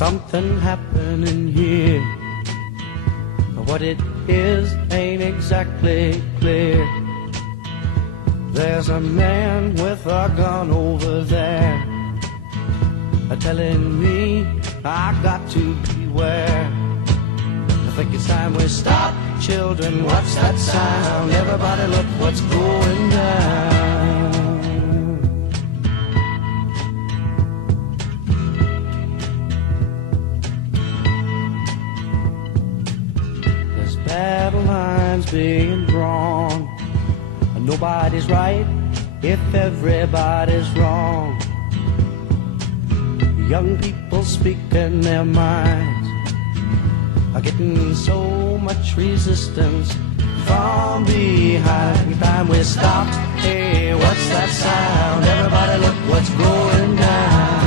something happening here. What it is ain't exactly clear. There's a man with a gun over there, telling me I got to beware. I think it's time we stop. Children, what's that sound? Everybody look what's going down. There's battle lines being drawn. Nobody's right if everybody's wrong. Young people speaking their minds are getting so much resistance from behind. Time we stop. Hey, what's that sound? Everybody look what's going down.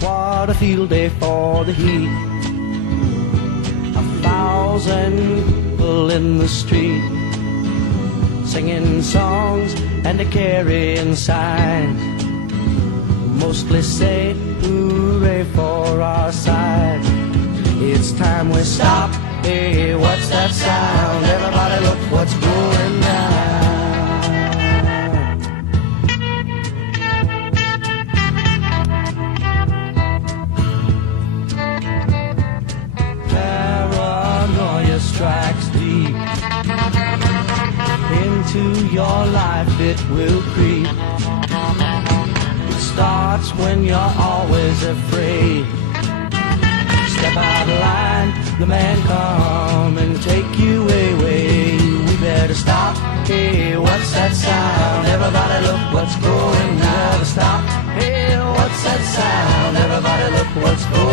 What a field day for the heat. 1,000 people in the street, singing songs and carrying signs, mostly say hooray for our side. It's time we stop. Hey, what's that sound? Everybody look what's going down. Strikes deep into your life, it will creep. It starts when you're always afraid. Step out of line, the man come and take you away. We better stop. Hey, what's that sound? Everybody look what's going down. Stop. Hey, what's that sound? Everybody look what's going down.